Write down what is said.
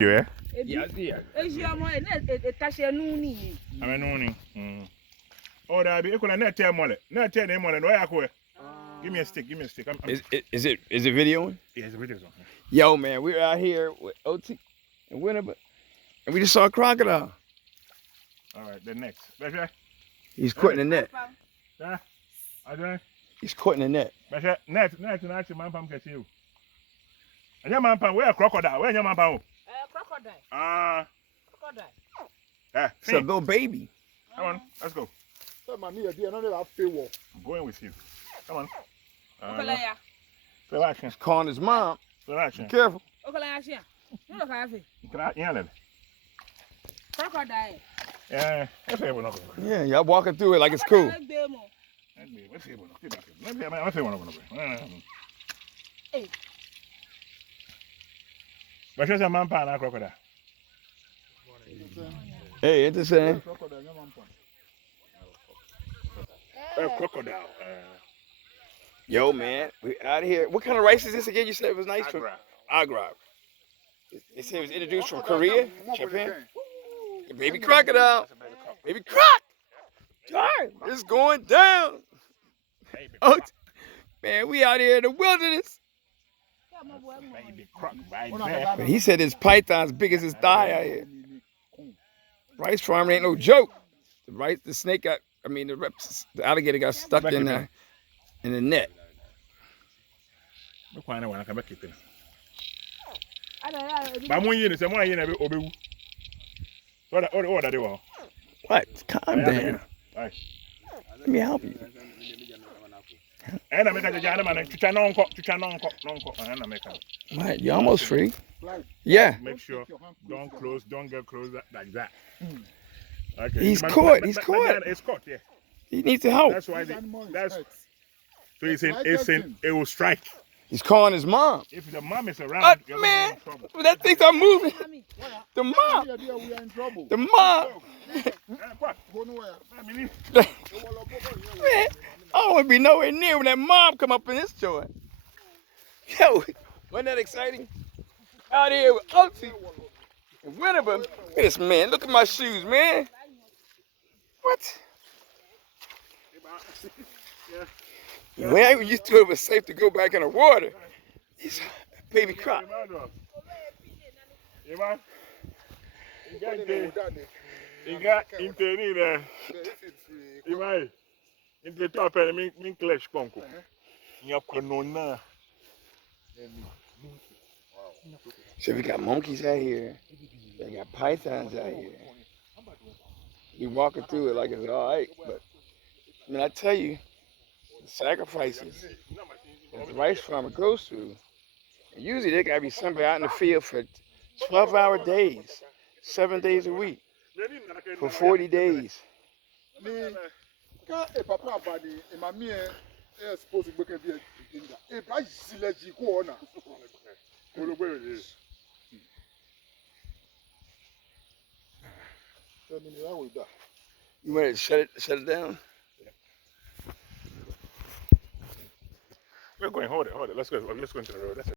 Yeah. Yes, yeah. Oh, that be equal. Not tell mole. Not tell them mole. No, I go. Give me a stick. Give me a stick. Is it videoing? Yeah, it's a video. Yo, man, we're out here with OT and Winnaba, and we just saw a crocodile. All right, the next. He's caught in the net. Yeah. I He's caught in the net. Net, man, pam catch you. And your man, pam, where a crocodile? Where your man, pam? Crocodile. Crocodile. Yeah. It's a little baby. Come on, let's go. I'm going with you. Come on. He's calling his mom. Be careful. Crocodile. Yeah, Yeah, y'all walking through it like it's cool. But there's a man pan a crocodile. Hey, it's the same. A crocodile. Yo, man, we out of here. What kind of rice is this again? You said it was nice from Agra. They said it was introduced from Korea, Japan. Baby crocodile. Baby croc. Darn, it's going down. Oh, man, we out here in the wilderness. Baby croc right there. But he said his python's big as his thigh out here. Rice farming ain't no joke. The snake got, the alligator got stuck in the net. What? Calm down. Let me help you. What? You're almost free. Yeah. Make sure don't get close like that. Okay. He's caught. He's caught. It's caught, yeah. He needs to help. That's why so it will strike. He's calling his mom. If the mom is around, man, that thing's not moving. The mom. The mom. Man, I don't want to be nowhere near when that mom come up in this joint. Yo, wasn't that exciting? Out here with Auntie and Winnaba. Look at this, man. Look at my shoes, man. What? When I used to, it was safe to go back in the water. These baby croc. You got into there. In the top and me clash conco. You have So we got monkeys out here. They got pythons out here. You walking through it like it's all right, but I tell you, the sacrifices that the rice farmer goes through. And usually they gotta be somebody out in the field for 12-hour days, 7 days a week, for 40 days. You want to shut it down? We're going, hold it. Let's go into the road.